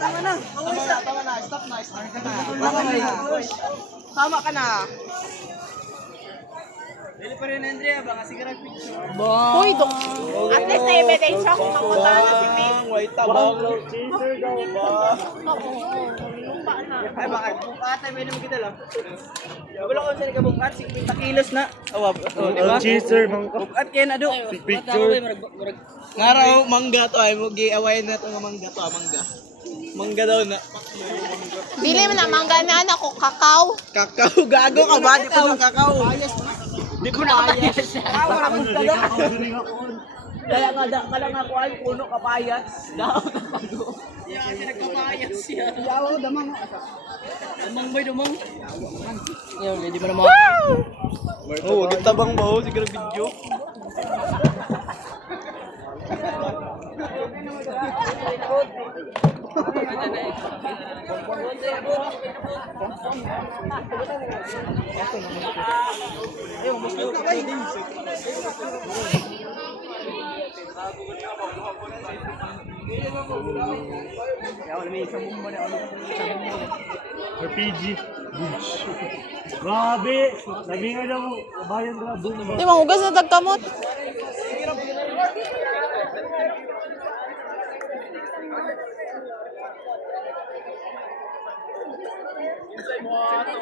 Tama na, stop na, stop na. Tama ka na. Dili pa rin, Andrea, baka sigaran picture. Uy, at least na ebidensya kung mamunta na si Miss. White tabang. Cheeser daw ba? Ay, bakit? Bukat, ay may naman kita lang. Wala ko saan ka bukat, 50 kilos na. Diba? Cheeser, mangka. Bukat kaya na do. Picture. Ngaraw, mangga to ay mo gi-away na to nga mangga to, mangga. Mangga daw na. Dili mo na mangga na anak ko, kakao. Kakao, gago ka ba? Di pa sa kakao. Di ko na kapayas. Wala mo dala. Kaya nga ako ay puno kapayas. Daw na pago. Yeah, kasi nagkapayas siya. Yaw, damang. Damang bay, damang. Yaw, hindi mo naman. Oo, gitabang ba ho? Siguro video. Ayun, mas ka kayo din. RPG. Grabe. Lagi nga na mo. Bayan na. Di mo, hugas na tagkamot. Inside mo ato.